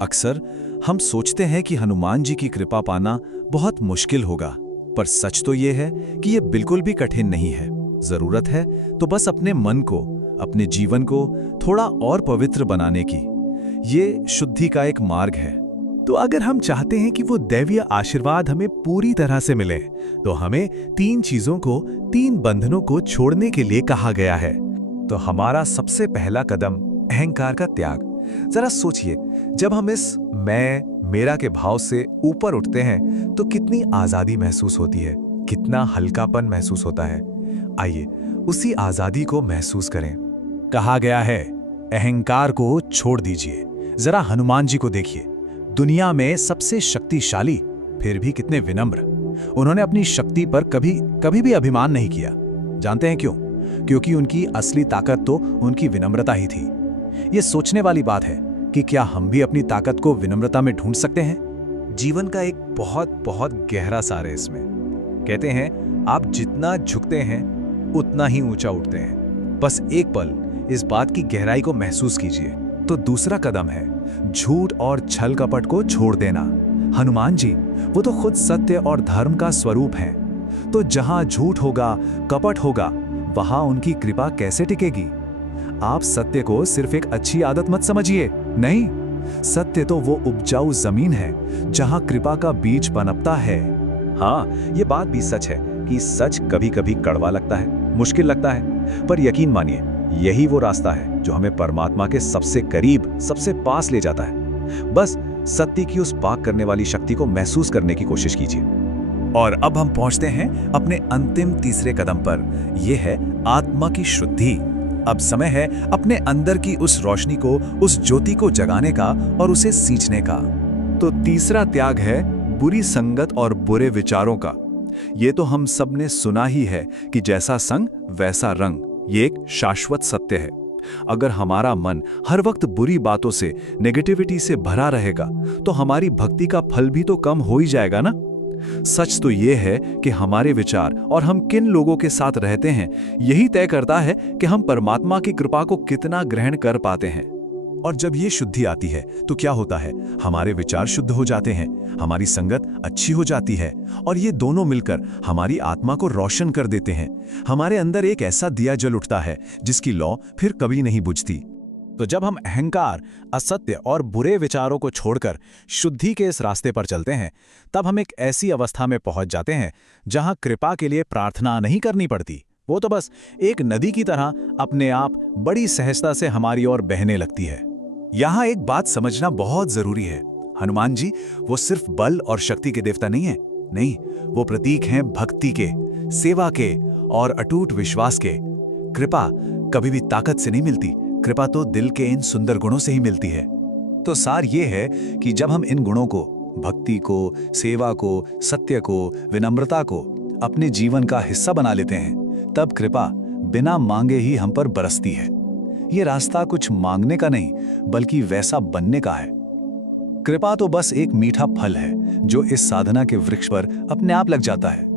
अक्सर हम सोचते हैं कि हनुमान जी की कृपा पाना बहुत मुश्किल होगा, पर सच तो ये है कि ये बिल्कुल भी कठिन नहीं है। जरूरत है तो बस अपने मन को, अपने जीवन को थोड़ा और पवित्र बनाने की। ये शुद्धि का एक मार्ग है। तो अगर हम चाहते हैं कि वो दैवीय आशीर्वाद हमें पूरी तरह से मिले, तो हमें 3 चीजों को, 3 बंधनों को छोड़ने के लिए कहा गया है। तो हमारा सबसे पहला कदम अहंकार का त्याग। जरा सोचिए, जब हम इस मैं मेरा के भाव से ऊपर उठते हैं तो कितनी आजादी महसूस होती है, कितना हल्कापन महसूस होता है। आइए उसी आजादी को महसूस करें। कहा गया है, अहंकार को छोड़ दीजिए। जरा हनुमान जी को देखिए, दुनिया में सबसे शक्तिशाली, फिर भी कितने विनम्र। उन्होंने अपनी शक्ति पर कभी भी अभिमान नहीं किया। जानते हैं क्यों? क्योंकि उनकी असली ताकत तो उनकी विनम्रता ही थी। यह सोचने वाली बात है कि क्या हम भी अपनी ताकत को विनम्रता में ढूंढ सकते हैं? जीवन का एक बहुत बहुत गहरा सार है इसमें। कहते हैं, आप जितना झुकते हैं उतना ही ऊंचा उठते हैं। बस एक पल इस बात की गहराई को महसूस कीजिए। तो दूसरा कदम है झूठ और छल कपट को छोड़ देना। हनुमान जी वो तो खुद सत्य और धर्म का स्वरूप हैं। तो जहां झूठ होगा, कपट होगा, वहां उनकी कृपा कैसे टिकेगी? आप सत्य को सिर्फ एक अच्छी आदत मत समझिए, नहीं, सत्य तो वो उपजाऊ जमीन है जहां कृपा का बीज पनपता है। हाँ, ये बात भी सच है कि सच कभी-कभी कड़वा लगता है, मुश्किल लगता है, पर यकीन मानिए, यही वो रास्ता है जो हमें परमात्मा के सबसे करीब, सबसे पास ले जाता है। बस सत्य की उस पाक करने वाली शक्ति को महसूस करने की कोशिश कीजिए। और अब हम पहुंचते हैं अपने अंतिम तीसरे कदम पर। यह है आत्मा की शुद्धि। अब समय है अपने अंदर की उस रोशनी को, उस ज्योति को जगाने का और उसे सींचने का। तो तीसरा त्याग है बुरी संगत और बुरे विचारों का। ये तो हम सब ने सुना ही है कि जैसा संग वैसा रंग। ये एक शाश्वत सत्य है। अगर हमारा मन हर वक्त बुरी बातों से, नेगेटिविटी से भरा रहेगा, तो हमारी भक्ति का फल भी तो कम हो ही जाएगा ना। सच तो ये है कि हमारे विचार और हम किन लोगों के साथ रहते हैं, यही तय करता है कि हम परमात्मा की कृपा को कितना ग्रहण कर पाते हैं। और जब ये शुद्धि आती है तो क्या होता है? हमारे विचार शुद्ध हो जाते हैं, हमारी संगत अच्छी हो जाती है, और ये दोनों मिलकर हमारी आत्मा को रोशन कर देते हैं। हमारे अंदर एक ऐसा दिया जल उठता है जिसकी लौ फिर कभी नहीं बुझती। तो जब हम अहंकार, असत्य और बुरे विचारों को छोड़कर शुद्धि के इस रास्ते पर चलते हैं, तब हम एक ऐसी अवस्था में पहुंच जाते हैं जहां कृपा के लिए प्रार्थना नहीं करनी पड़ती। वो तो बस एक नदी की तरह अपने आप बड़ी सहजता से हमारी ओर बहने लगती है। यहां एक बात समझना बहुत जरूरी है। हनुमान जी वो सिर्फ बल और शक्ति के देवता नहीं है, नहीं, वो प्रतीक हैं भक्ति के, सेवा के और अटूट विश्वास के। कृपा कभी भी ताकत से नहीं मिलती, कृपा तो दिल के इन सुंदर गुणों से ही मिलती है। तो सार ये है कि जब हम इन गुणों को, भक्ति को, सेवा को, सत्य को, विनम्रता को अपने जीवन का हिस्सा बना लेते हैं, तब कृपा बिना मांगे ही हम पर बरसती है। ये रास्ता कुछ मांगने का नहीं, बल्कि वैसा बनने का है। कृपा तो बस एक मीठा फल है जो इस साधना के वृक्ष पर अपने आप लग जाता है।